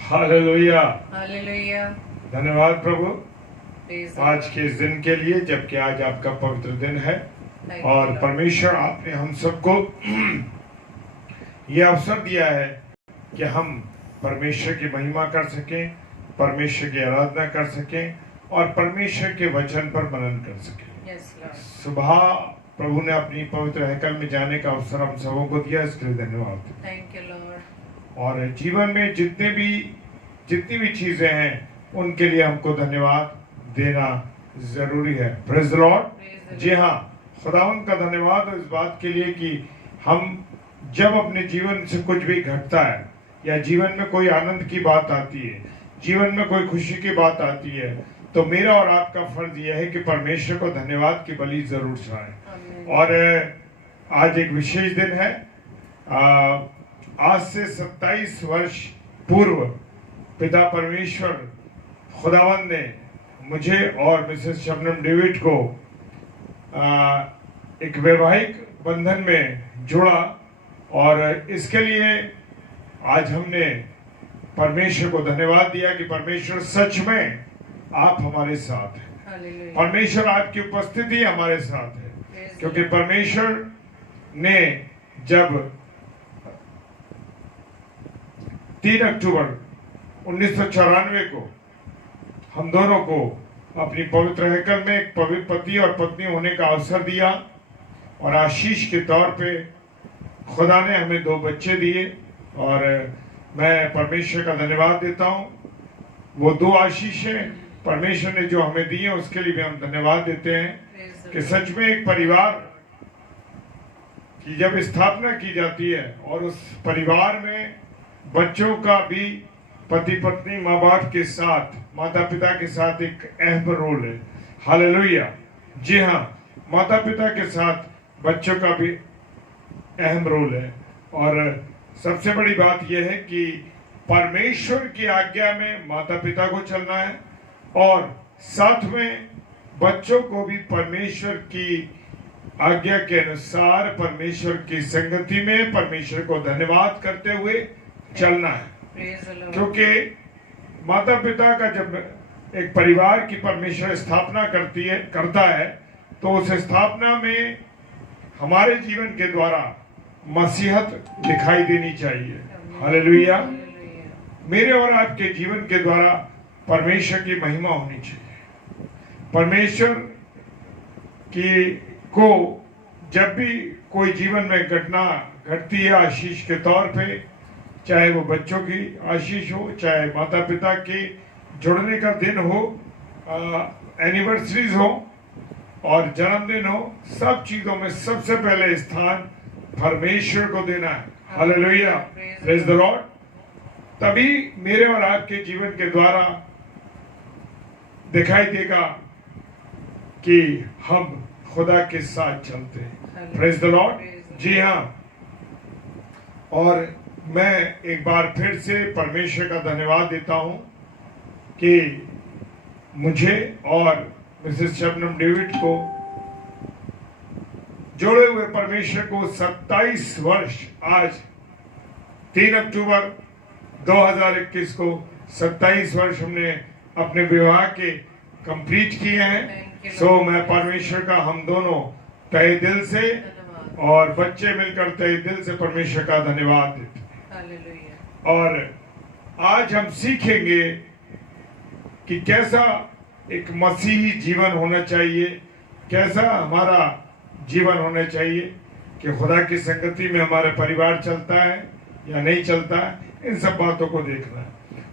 Hallelujah. Hallelujah. धन्यवाद प्रभु Praise the आज Lord. के इस दिन के लिए, जबकि आज आपका पवित्र दिन है Thank you, और Lord. परमेश्वर आपने हम सबको ये अवसर दिया है कि हम परमेश्वर की महिमा कर सकें, परमेश्वर की आराधना कर सकें और परमेश्वर के वचन पर मनन कर सकें। Yes, Lord. सुबह प्रभु ने अपनी पवित्र हैकल में जाने का अवसर हम सबों को दिया, इसके लिए धन्यवाद। Thank you, Lord. और जीवन में जितनी भी चीजें हैं उनके लिए हमको धन्यवाद देना जरूरी है। Praise the Lord. Praise the जी Lord. हाँ, खुदावंद का धन्यवाद इस बात के लिए कि हम जब अपने जीवन से कुछ भी घटता है या जीवन में कोई आनंद की बात आती है, जीवन में कोई खुशी की बात आती है, तो मेरा और आपका फर्ज यह है कि परमेश्वर को धन्यवाद की बलि जरूर चढ़ाएं। Amen. और आज एक विशेष दिन है। आज से 27 वर्ष पूर्व पिता परमेश्वर खुदावंद ने मुझे और मिसेस शबनम डेविड को एक वैवाहिक बंधन में जोड़ा और इसके लिए आज हमने परमेश्वर को धन्यवाद दिया कि परमेश्वर सच में आप हमारे साथ हैं। Hallelujah. परमेश्वर आपकी उपस्थिति हमारे साथ है, Praise the क्योंकि Lord. परमेश्वर ने जब 3 अक्टूबर 1994 को हम दोनों को अपनी पवित्र हैकल में एक पवित्र पति और पत्नी होने का अवसर दिया और आशीष के तौर पे खुदा ने हमें 2 बच्चे दिए और मैं परमेश्वर का धन्यवाद देता हूँ। वो 2 आशीषें परमेश्वर ने जो हमें दी है उसके लिए भी हम धन्यवाद देते हैं Praise the कि Lord. सच में एक परिवार की जब स्थापना की जाती है और उस परिवार में बच्चों का भी पति पत्नी माँ बाप के साथ, माता पिता के साथ एक अहम रोल है। हालेलुया। जी हाँ, माता पिता के साथ बच्चों का भी अहम रोल है और सबसे बड़ी बात यह है कि परमेश्वर की आज्ञा में माता पिता को चलना है और साथ में बच्चों को भी परमेश्वर की आज्ञा के अनुसार परमेश्वर की संगति में परमेश्वर को धन्यवाद करते हुए चलना है। Praise the Lord. क्योंकि माता पिता का जब एक परिवार की परमेश्वर स्थापना करता है तो उस स्थापना में हमारे जीवन के द्वारा मसीहत दिखाई देनी चाहिए। हालेलुया। Hallelujah. मेरे और आपके जीवन के द्वारा परमेश्वर की महिमा होनी चाहिए। परमेश्वर की को जब भी कोई जीवन में घटना घटती है आशीष के तौर पे, चाहे वो बच्चों की आशीष हो, चाहे माता पिता के जुड़ने का दिन हो, एनिवर्सरीज हो और जन्मदिन हो, सब चीजों में सबसे पहले स्थान परमेश्वर को देना है। हालेलुया। Praise the Lord. तभी मेरे और आपके जीवन के द्वारा दिखाई देगा कि हम खुदा के साथ चलते हैं। Praise the Lord. जी हाँ, और मैं एक बार फिर से परमेश्वर का धन्यवाद देता हूं कि मुझे और मिसेस शबनम डेविड को जोड़े हुए परमेश्वर को 27 वर्ष, आज 3 अक्टूबर 2021 को 27 वर्ष हमने अपने विवाह के कंप्लीट किए हैं। सो मैं परमेश्वर का हम दोनों तहे दिल से धन्यवाद। और बच्चे मिलकर तहे दिल से परमेश्वर का धन्यवाद देते हैं। Hallelujah. और आज हम सीखेंगे कि कैसा एक मसीही जीवन होना चाहिए, कैसा हमारा जीवन होना चाहिए कि खुदा की संगति में हमारा परिवार चलता है या नहीं चलता है, इन सब बातों को देखना है।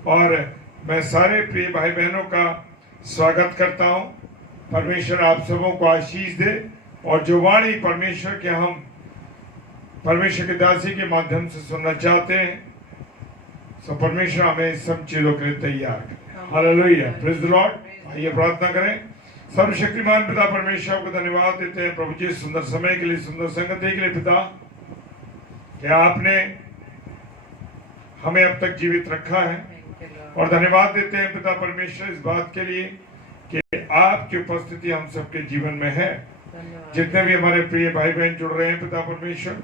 और मैं सारे प्रिय भाई बहनों का स्वागत करता हूं। परमेश्वर आप सबों को आशीष दे और जो वाणी परमेश्वर के हम परमेश्वर के दासी के माध्यम से सुनना चाहते हैं, सो परमेश्वर हमें सब चीजों के लिए तैयार करें। हालेलुया। Praise the Lord. आइए प्रार्थना करें। सर्वशक्तिमान पिता परमेश्वर को धन्यवाद देते हैं प्रभु जी, सुंदर समय के लिए, सुंदर संगति के लिए। पिता, क्या आपने हमें अब तक जीवित रखा है Thank you, Lord. और धन्यवाद देते हैं पिता परमेश्वर इस बात के लिए कि आपकी उपस्थिति हम सबके जीवन में है। धन्यवाद। जितने भी हमारे प्रिय भाई बहन जुड़ रहे हैं पिता परमेश्वर,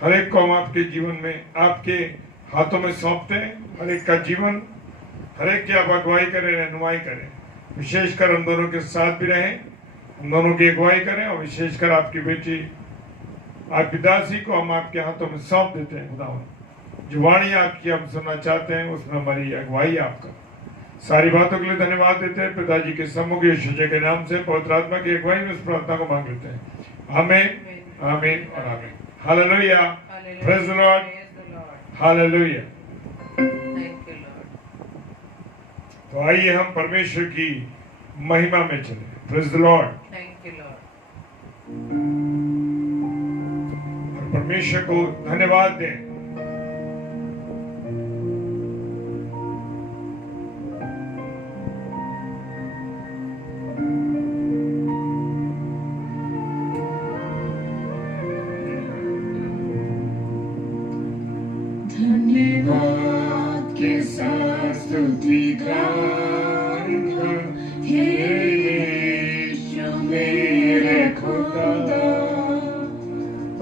हर एक को हम आपके जीवन में, आपके हाथों में सौंपते हैं। हर एक का जीवन, हर एक की आप अगुवाई करें, रहनुमाई करें। विशेषकर हम दोनों के साथ भी रहें, हम दोनों की अगुवाई करें, और विशेषकर आपकी बेटी, आपकी दासी को हम आपके हाथों में सौंप देते हैं। खुदावन, जो वाणी आपकी हम सुनना चाहते हैं, उसमें हमारी अगुवाई आपका। सारी बातों के लिए धन्यवाद देते हैं। पिताजी के सम्मुख यीशु जी के नाम से पवित्र आत्मा की अगुवाई में इस प्रार्थना को मांग लेते हैं। आमीन, आमीन और आमीन। Hallelujah, praise the Lord, hallelujah. Thank you Lord. तो आइए हम परमेश्वर की महिमा में चले। Praise the Lord. Thank you Lord. और परमेश्वर को धन्यवाद दें। धन्यवाद के साथ स्तुति गाऊंगा, हे यीशु मेरे खुदा।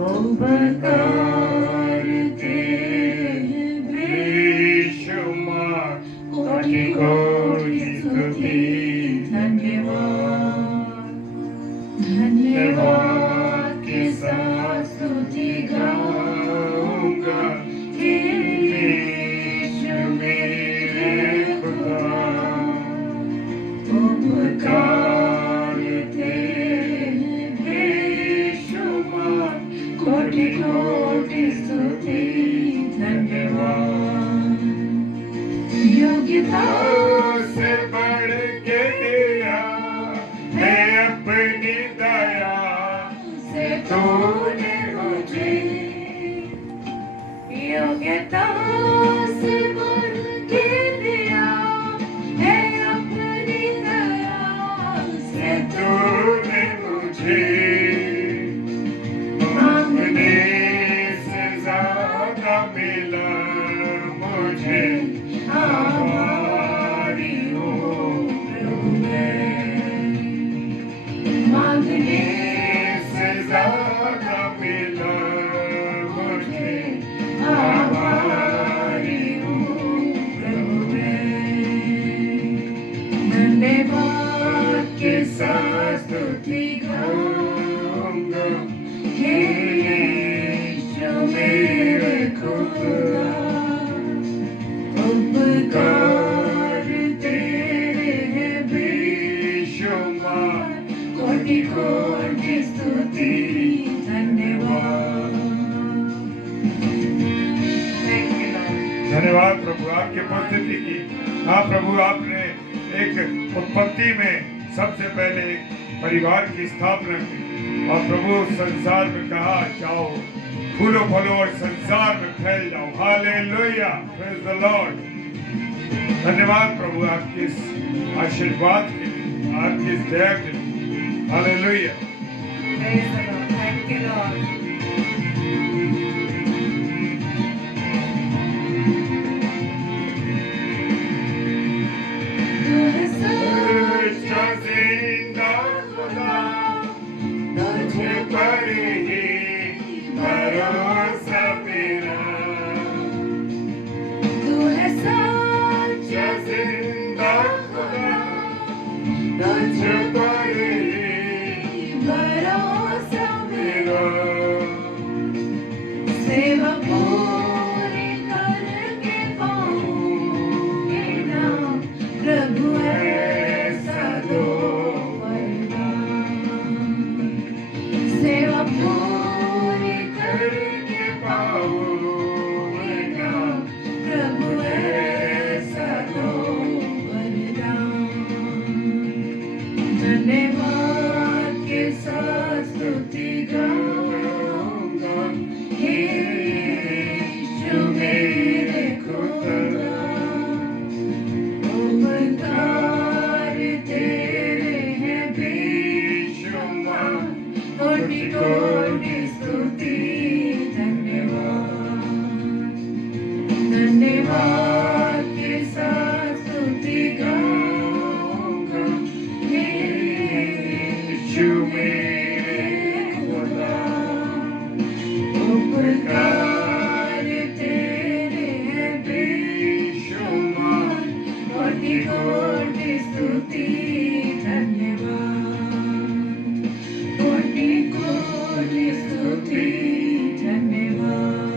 उपकार तेरे बेशुमार, कोटि कोटि स्तुति। धन्यवाद, धन्यवाद के साथ स्तुति गाऊंगा, हे यीशु मेरे खुदा। उपकार तेरे बेशुमार, कोटि कोटि स्तुति। धन्यवाद, योग्यता से बढ़ के दिया है अपनी दया से तूने मुझे, योग्यता से बढ़ के दिया है अपनी दया से तूने मुझे। मांगने से ज्यादा मिला मुझे। आभारी हूँ प्रभु मैं, मांगने से ज्यादा मिला मुझे। आभारी हूँ प्रभु मैं। धन्यवाद के साथ स्तुति गाऊंगा, हे यीशु मेरे खुदा। उपकार तेरे हैं बेशुमार, कोटि कोटि स्तुति। धन्यवाद, थैंक यू लॉर्ड। धन्यवाद प्रभु आपकी उपस्थिति की। हाँ प्रभु, आपने एक उत्पत्ति में सबसे पहले एक परिवार की स्थापना की, और प्रभु संसार में कहा जाओ, फूलो फलो और संसार में फैल जाओ। Hallelujah, praise the Lord. धन्यवाद प्रभु आपके इस आशीर्वाद के लिए, आपकी इस दया के लिए। Hallelujah. Praise the Lord. Thank you Lord. तू है सच्चा जिंदा खुदा, तुझे पर ही भरोसा मेरा। तू है सच्चा जिंदा खुदा, तुझे पर ही भरोसा मेरा। कोटि कोटि स्तुति धन्यवाद कोटि कोटि स्तुति धन्यवाद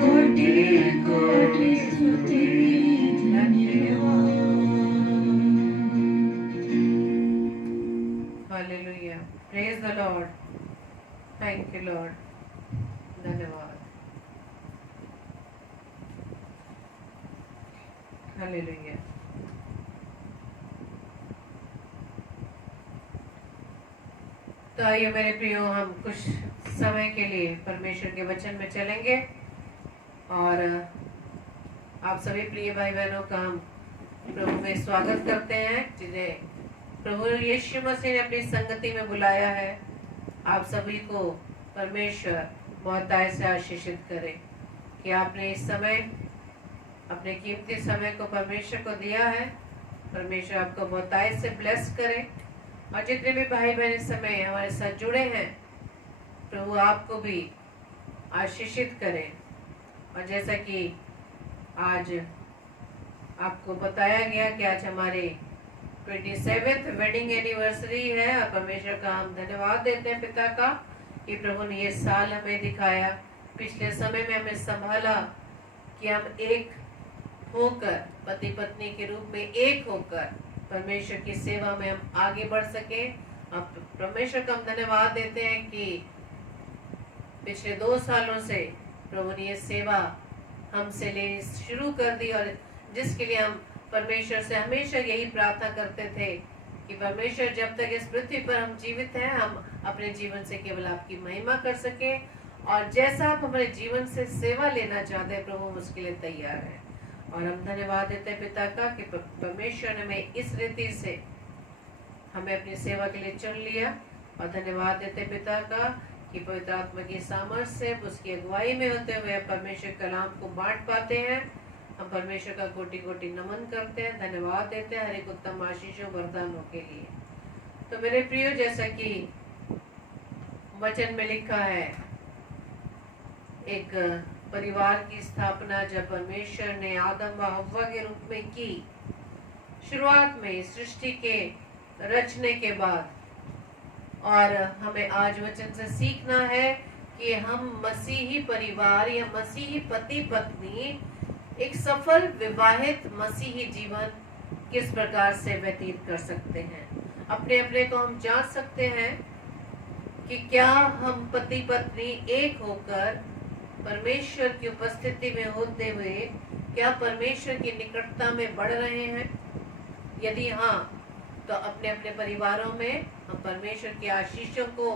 कोटि कोटि स्तुति धन्यवाद Hallelujah. Praise the Lord. Thank you, Lord. धन्यवाद. Hallelujah. तो आइए मेरे प्रियो, हम कुछ समय के लिए परमेश्वर के वचन में चलेंगे और आप सभी प्रिय भाई बहनों का हम प्रभु में स्वागत करते हैं, जिन्हें प्रभु यीशु मसीह ने अपनी संगति में बुलाया है। आप सभी को परमेश्वर बहुतायत से आशीषित करे कि आपने इस समय अपने कीमती समय को परमेश्वर को दिया है। परमेश्वर आपको बहुतायत से ब्लेस करे और जितने भी भाई बहन इस समय हमारे साथ जुड़े हैं, प्रभु आपको भी आशीषित करे। और जैसा कि आज आपको बताया गया कि आज हमारे 27th वेडिंग एनिवर्सरी है और परमेश्वर का हम धन्यवाद देते हैं पिता का कि प्रभु ने ये साल हमें दिखाया, पिछले समय में हमें संभाला कि हम एक होकर, पति पत्नी के रूप में एक होकर परमेश्वर की सेवा में हम आगे बढ़ सके। अब परमेश्वर का हम धन्यवाद देते हैं कि पिछले 2 सालों से प्रभु ने ये सेवा हमसे लेनी शुरू कर दी और जिसके लिए हम परमेश्वर से हमेशा यही प्रार्थना करते थे कि परमेश्वर जब तक इस पृथ्वी पर हम जीवित हैं, हम अपने जीवन से केवल आपकी महिमा कर सके और जैसा आप हमारे जीवन से सेवा लेना चाहते हैं प्रभु, हम उसके लिए तैयार हैं। और हम धन्यवाद देते हैं पिता का कि परमेश्वर ने हमें इस रीति से हमें अपनी सेवा के लिए चुन लिया। और धन्यवाद देते हैं पिता का कि पवित्र आत्मा की सामर्थ्य से उसकी अगुवाई में होते हुए परमेश्वर कलाम को बांट पाते हैं। हम परमेश्वर का कोटि कोटि नमन करते हैं, धन्यवाद देते हैं हर एक उत्तम आशीषों वरदानों के लिए। तो मेरे प्रियो, जैसा कि वचन में लिखा है, एक परिवार की स्थापना जब परमेश्वर ने आदम व हव्वा के रूप में की, शुरुआत में सृष्टि के रचने के बाद, और हमें आज वचन से सीखना है कि हम मसीही परिवार या मसीही पति पत्नी एक सफल विवाहित मसीही जीवन किस प्रकार से व्यतीत कर सकते हैं। अपने अपने को हम जांच सकते हैं कि क्या हम पति पत्नी एक होकर परमेश्वर की उपस्थिति में होते हुए क्या परमेश्वर की निकटता में बढ़ रहे हैं। यदि हाँ, तो अपने अपने परिवारों में हम परमेश्वर की आशीषों को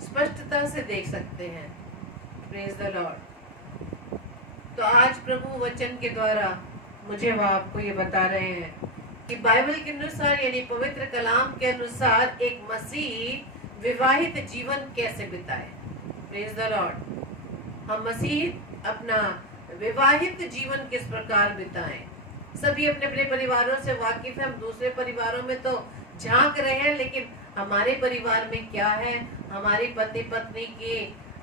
स्पष्टता से देख सकते हैं। Praise the Lord. तो आज प्रभु वचन के द्वारा मुझे वह आपको ये बता रहे हैं कि बाइबल के अनुसार यानी पवित्र कलाम के अनुसार एक मसीही विवाहित जीवन कैसे बिताए। Praise the Lord. हम मसीही अपना विवाहित जीवन किस प्रकार बिताएं। सभी अपने अपने परिवारों से वाकिफ है, हम दूसरे परिवारों में तो झांक रहे हैं, लेकिन हमारे परिवार में क्या है, हमारी पति पत्नी की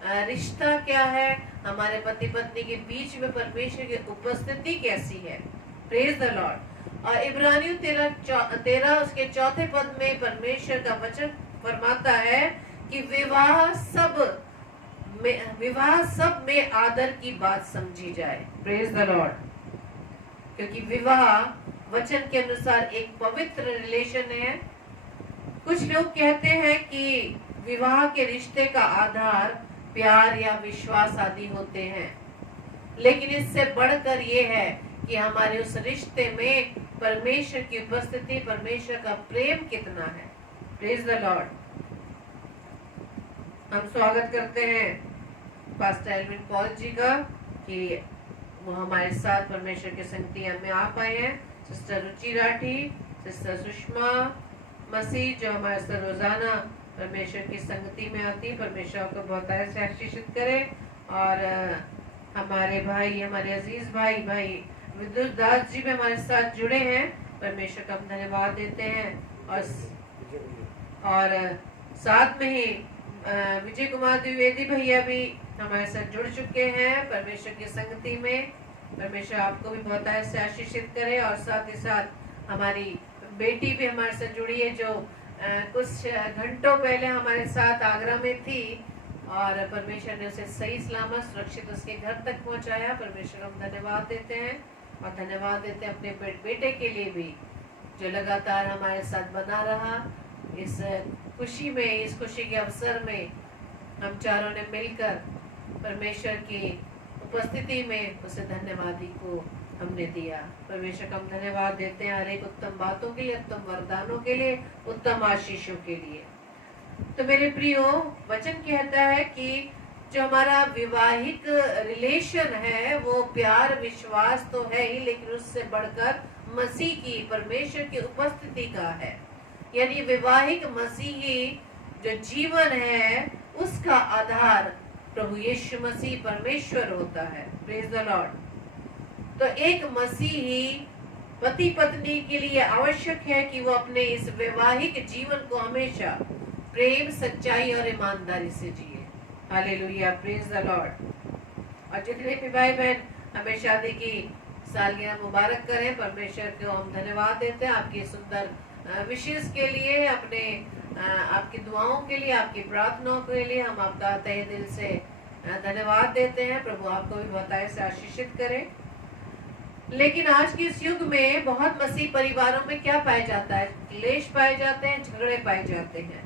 रिश्ता क्या है, हमारे पति पत्नी के बीच में परमेश्वर की उपस्थिति कैसी है। Praise the Lord. और इब्रानियों 13 उसके 4 पद में परमेश्वर का वचन फरमाता है कि विवाह सब में आदर की बात समझी जाए। Praise the Lord. क्योंकि विवाह वचन के अनुसार एक पवित्र रिलेशन है। कुछ लोग कहते हैं कि विवाह के रिश्ते का आधार प्यार या विश्वास आदि होते हैं, लेकिन इससे बढ़कर ये है कि हमारे उस रिश्ते में परमेश्वर की उपस्थिति, परमेश्वर का प्रेम कितना है। Praise the Lord. हम स्वागत करते हैं पास्टर एल्विन पॉल जी का कि वो हमारे साथ परमेश्वर के संगति में आ पाए हैं। सिस्टर रुचि राठी, सिस्टर सुषमा मसीह जो हमारे साथ रोजाना परमेश्वर की संगति में आती, परमेश्वर को बहुत से आशीषित करे। और हमारे भाई, हमारे अजीज भाई विद्युत दास जी भी हमारे साथ जुड़े हैं, परमेश्वर का हम धन्यवाद देते हैं। और साथ में ही विजय कुमार द्विवेदी भैया भी हमारे साथ जुड़ चुके हैं परमेश्वर की संगति में। परमेश्वर आपको भी बहुत ऐसे आशीषित करे, और साथ ही साथ हमारी बेटी भी हमारे साथ जुड़ी है, जो कुछ घंटों पहले हमारे साथ आगरा में थी, और परमेश्वर ने उसे सही सलामत सुरक्षित उसके घर तक पहुंचाया। परमेश्वर हम धन्यवाद देते हैं, और धन्यवाद देते हैं अपने बेटे के लिए भी, जो लगातार हमारे साथ बना रहा। इस खुशी में, इस खुशी के अवसर में हम चारों ने मिलकर परमेश्वर की उपस्थिति में उसे धन्यवादी को हमने दिया। परमेश्वर को हम धन्यवाद देते हैं हर एक उत्तम बातों के लिए, उत्तम वरदानों के लिए, उत्तम आशीषों के लिए। तो मेरे प्रियो, वचन कहता है कि जो हमारा विवाहिक रिलेशन है वो प्यार विश्वास तो है ही, लेकिन उससे बढ़कर मसीह की, परमेश्वर की उपस्थिति का है। यानी विवाहिक मसीही जो जीवन है उसका आधार प्रभु यीशु मसीह परमेश्वर होता है। Praise the Lord. तो एक मसीही पति पत्नी के लिए आवश्यक है कि वो अपने इस वैवाहिक जीवन को हमेशा प्रेम, सच्चाई और ईमानदारी से जिए। Hallelujah, praise the Lord. और जितने भी भाई बहन हमें शादी की सालगिरह मुबारक करें, परमेश्वर को हम धन्यवाद देते हैं आपकी सुंदर विशेष के लिए, अपने आपकी दुआओं के लिए, आपकी प्रार्थनाओं के लिए हम आपका तहे दिल से धन्यवाद देते हैं। प्रभु आपको भी बहुत ऐसे आशीषित करे। लेकिन आज के इस युग में बहुत मसीह परिवारों में क्या पाया जाता है? क्लेश पाए जाते हैं, झगड़े पाए जाते हैं,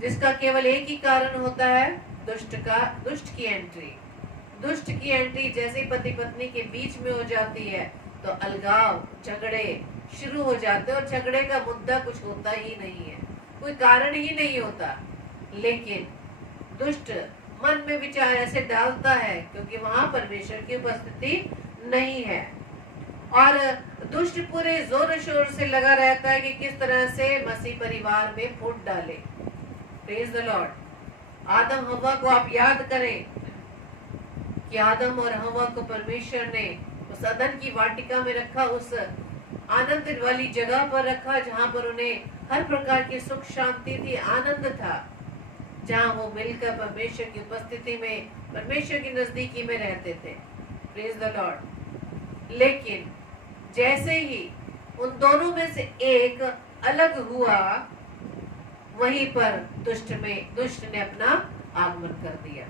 जिसका केवल एक ही कारण होता है, दुष्ट की एंट्री। दुष्ट की एंट्री जैसे ही पति पत्नी के बीच में हो जाती है तो अलगाव, झगड़े शुरू हो जाते हैं, और झगड़े का मुद्दा कुछ होता ही नहीं है, कोई कारण ही नहीं होता, लेकिन दुष्ट मन में विचार ऐसे डालता है क्योंकि वहां परमेश्वर की उपस्थिति नहीं है। और दुष्ट पूरे जोर शोर से लगा रहता है कि किस तरह से मसीह परिवार में फूट डाले। Praise the Lord. आदम हवा को आप याद करें कि आदम और हवा को परमेश्वर ने उस अदन की वाटिका में रखा, उस आनंद वाली जगह पर रखा जहां पर उन्हें हर प्रकार की सुख शांति थी, आनंद था, जहां वो मिलकर परमेश्वर की उपस्थिति में, परमेश्वर की नजदीकी में रहते थे। Praise the Lord. लेकिन जैसे ही उन दोनों में से एक अलग हुआ, वहीं पर दुष्ट ने अपना आगमन कर दिया,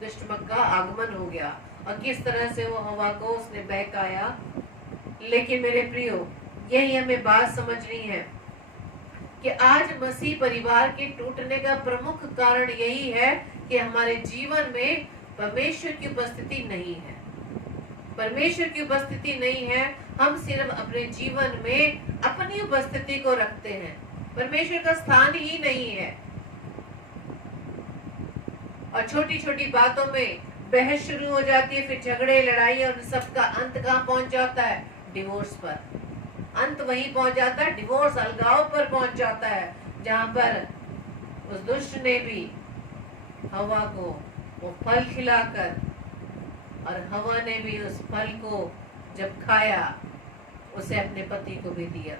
दुष्ट का आगमन हो गया, और किस तरह से वो हवा को उसने बहकाया। लेकिन मेरे प्रियो, यही हमें बात समझनी है कि आज मसीह परिवार के टूटने का प्रमुख कारण यही है कि हमारे जीवन में परमेश्वर की उपस्थिति नहीं है। परमेश्वर की उपस्थिति नहीं है, हम सिर्फ अपने जीवन में अपनी उपस्थिति को रखते हैं, परमेश्वर का स्थान ही नहीं है। और छोटी छोटी बातों में बहस शुरू हो जाती है, फिर झगड़े, लड़ाई, और सबका अंत कहाँ पहुंच जाता है? डिवोर्स पर। अंत वहीं पहुंच जाता है, डिवोर्स, अलगाव पर पहुंच जाता है, जहां पर उस दुष्ट ने भी हवा को वो फल खिलाकर, और हवा ने भी उस फल को जब खाया, उसे अपने पति को भी दिया।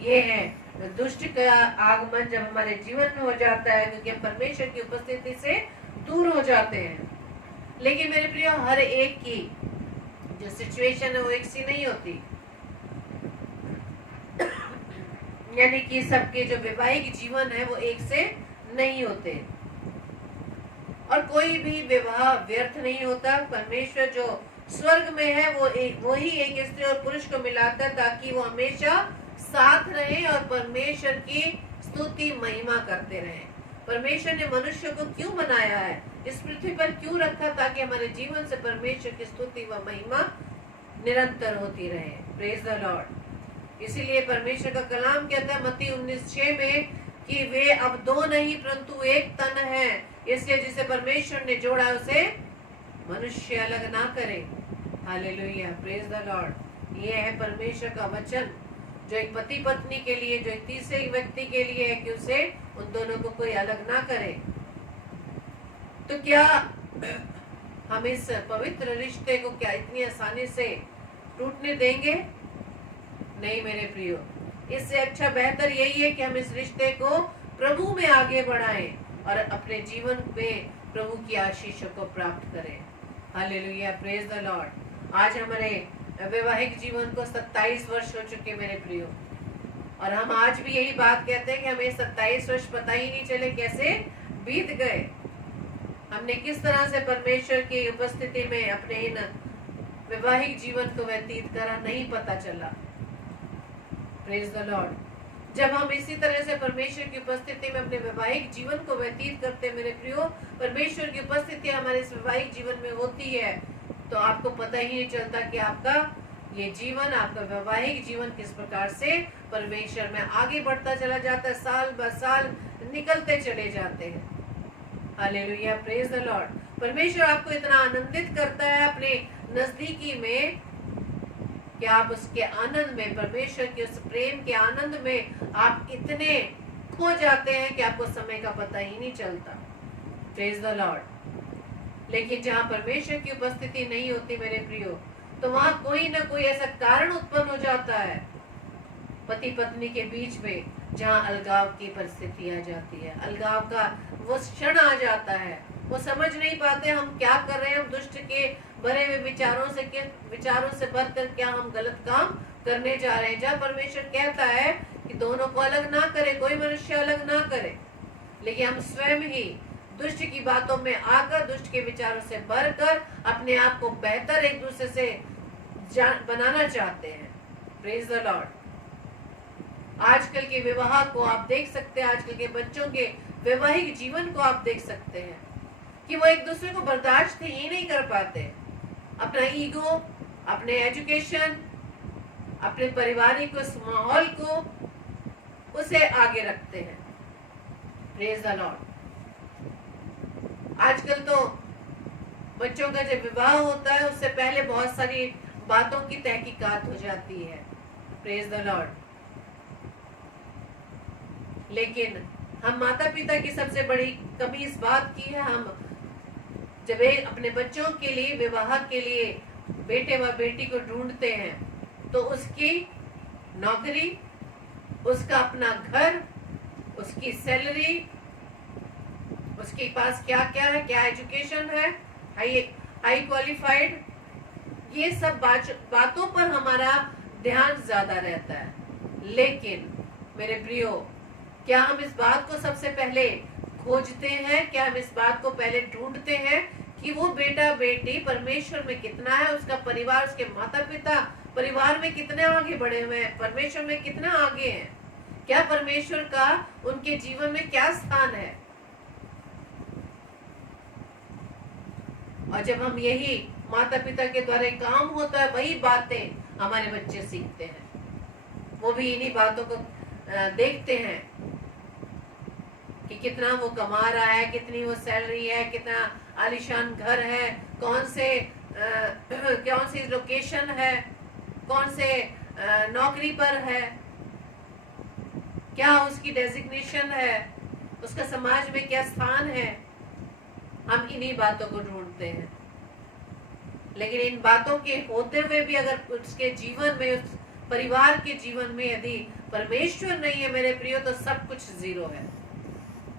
ये है दुष्ट का आगमन जब हमारे जीवन में हो जाता है, क्योंकि हम परमेश्वर की उपस्थिति से दूर हो जाते हैं। लेकिन मेरे प्रिय, हर एक की जो सिचुएशन है वो एक सी नहीं होती। यानी कि सबके जो वैवाहिक जीवन है वो एक से नहीं होते, और कोई भी विवाह व्यर्थ नहीं होता। परमेश्वर जो स्वर्ग में है वो ही एक स्त्री और पुरुष को मिलाता है, ताकि वो हमेशा साथ रहे और परमेश्वर की स्तुति महिमा करते रहे। परमेश्वर ने मनुष्य को क्यों बनाया है, इस पृथ्वी पर क्यों रखा? ताकि हमारे जीवन से परमेश्वर की स्तुति व महिमा निरंतर होती रहे। Praise the Lord. इसीलिए परमेश्वर का कलाम कहता है मत्ती 19:6 में कि वे अब दो नहीं परंतु एक तन है। इसलिए जिसे परमेश्वर ने जोड़ा उसे मनुष्य अलग ना करे। Hallelujah, praise the Lord. ये है परमेश्वर का वचन, जो एक पति पत्नी के लिए, जो एक तीसरे व्यक्ति के लिए है कि उसे उन दोनों को कोई अलग ना करे। तो क्या हम इस पवित्र रिश्ते को क्या इतनी आसानी से टूटने देंगे? नहीं मेरे प्रियो, इससे अच्छा बेहतर यही है कि हम इस रिश्ते को प्रभु में आगे बढ़ाएं और अपने जीवन में प्रभु की आशीषों को प्राप्त करें। Hallelujah, praise the Lord. आज हमारे वैवाहिक जीवन को 27 वर्ष हो चुके मेरे प्रियो, और हम आज भी यही बात कहते हैं कि हमें 27 वर्ष पता ही नहीं चले कैसे बीत गए। हमने किस तरह से परमेश्वर की उपस्थिति में अपने इन वैवाहिक जीवन को व्यतीत करा, नहीं पता चला। Praise the Lord. जब हम इसी तरह से परमेश्वर की उपस्थिति में अपने वैवाहिक जीवन को व्यतीत करते हैं मेरे प्रियो, परमेश्वर की उपस्थिति हमारे इस वैवाहिक जीवन में होती है, तो आपको पता ही नहीं चलता कि आपका ये जीवन, आपका वैवाहिक जीवन किस प्रकार से परमेश्वर में आगे बढ़ता चला जाता है, साल ब साल निकलते चले जाते हैं। Hallelujah, praise the Lord. परमेश्वर आपको इतना आनंदित करता है अपने नजदीकी में कि आप उसके आनंद में, परमेश्वर के उस प्रेम के आनंद में आप इतने खो जाते हैं कि आपको समय का पता ही नहीं चलता। Praise the Lord. लेकिन जहाँ परमेश्वर की उपस्थिति नहीं होती मेरे प्रियो, तो वहां कोई ना कोई ऐसा कारण उत्पन्न हो जाता है पति पत्नी के बीच में, जहाँ अलगाव की परिस्थिति आ जाती है, अलगाव का वो क्षण आ जाता है। वो समझ नहीं पाते हम क्या कर रहे हैं, हम दुष्ट के भरे हुए विचारों से भरकर क्या हम गलत काम करने जा रहे हैं। जहाँ परमेश्वर कहता है कि दोनों को अलग ना करे, कोई मनुष्य अलग ना करे, लेकिन हम स्वयं ही दुष्ट की बातों में आकर, दुष्ट के विचारों से भरकर अपने आप को बेहतर एक दूसरे से बनाना चाहते हैं। Praise the Lord. आजकल के विवाह को आप देख सकते हैं, आजकल के बच्चों के वैवाहिक जीवन को आप देख सकते हैं कि वो एक दूसरे को बर्दाश्त ही नहीं कर पाते। अपना ईगो, अपने एजुकेशन, अपने पारिवारिक उस माहौल को, उसे आगे रखते हैं। Praise the Lord. आजकल तो बच्चों का जब विवाह होता है उससे पहले बहुत सारी बातों की तहकीकात हो जाती है। Praise the Lord. लेकिन हम माता पिता की सबसे बड़ी कमी इस बात की है, हम जब अपने बच्चों के लिए, विवाह के लिए बेटे व बेटी को ढूंढते हैं, तो उसकी नौकरी, उसका अपना घर, उसकी सैलरी, उसके पास क्या क्या है, क्या एजुकेशन है, हाई क्वालिफाइड, ये सब बातों पर हमारा ध्यान ज्यादा रहता है। लेकिन मेरे प्रियो, क्या हम इस बात को सबसे पहले खोजते हैं? क्या हम इस बात को पहले ढूंढते हैं कि वो बेटा बेटी परमेश्वर में कितना है, उसका परिवार, उसके माता पिता परिवार में कितने आगे बढ़े हुए हैं, परमेश्वर में कितना आगे हैं, क्या परमेश्वर का उनके जीवन में क्या स्थान है? और जब हम यही माता पिता के द्वारा काम होता है, वही बातें हमारे बच्चे सीखते हैं। वो भी इन्हीं बातों को देखते हैं कि कितना वो कमा रहा है, कितनी वो सैलरी है, कितना आलीशान घर है, कौन सी लोकेशन है, कौन से नौकरी पर है, क्या उसकी डेजिग्नेशन है, उसका समाज में क्या स्थान है। हम इन्हीं बातों को ढूंढते हैं। लेकिन इन बातों के होते हुए भी अगर उसके जीवन में, उस परिवार के जीवन में यदि परमेश्वर नहीं है मेरे प्रियो, तो सब कुछ जीरो है।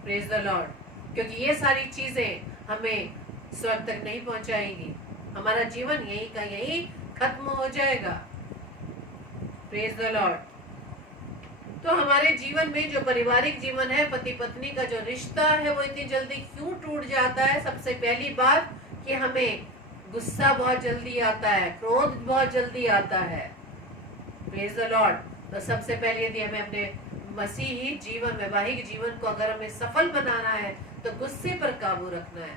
Praise the Lord. क्योंकि ये सारी चीजें हमें स्वर्ग तक नहीं पहुंचाएंगी, हमारा जीवन यही का यही खत्म हो जाएगा। Praise the Lord. तो हमारे जीवन में जो पारिवारिक जीवन है, पति पत्नी का जो रिश्ता है, वो इतनी जल्दी क्यों टूट जाता है? सबसे पहली बात कि हमें गुस्सा बहुत जल्दी आता है, क्रोध बहुत जल्दी आता है। Praise the Lord. तो सबसे पहले यदि हमें अपने मसीही जीवन, वैवाहिक जीवन को अगर हमें सफल बनाना है, तो गुस्से पर काबू रखना है।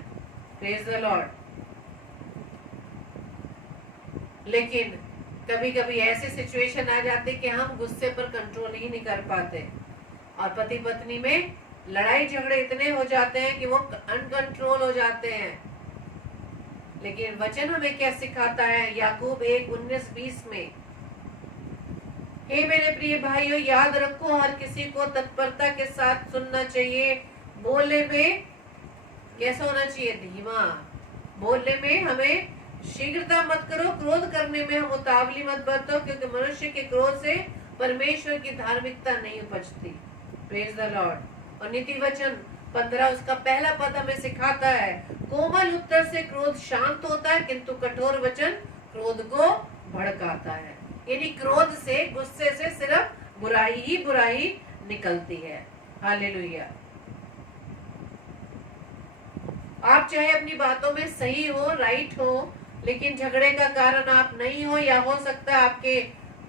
Praise the Lord. लेकिन कभी कभी ऐसी सिचुएशन आ जाती है कि हम गुस्से पर कंट्रोल ही नहीं कर पाते, और पति पत्नी में लड़ाई झगड़े इतने हो जाते हैं कि वो अनकंट्रोल हो जाते हैं। लेकिन वचन हमें क्या सिखाता है? याकूब 1:19-20 में, हे मेरे प्रिय भाइयों, याद रखो हर किसी को तत्परता के साथ सुनना चाहिए, बोलने में कैसा होना चाहिए? धीमा। बोलने में हमें शीघ्रता मत करो, क्रोध करने में हम उतावली मत बरतो, क्योंकि मनुष्य के क्रोध से परमेश्वर की धार्मिकता नहीं उपजती। Praise the Lord. और नीति वचन 15 उसका पहला पद हमें सिखाता है, कोमल उत्तर से क्रोध शांत होता है, किंतु कठोर वचन क्रोध को भड़काता है। यानी क्रोध से, गुस्से से सिर्फ बुराई ही बुराई निकलती है। हालेलुया। आप चाहे अपनी बातों में सही हो, राइट हो, लेकिन झगड़े का कारण आप नहीं हो, या हो सकता है आपके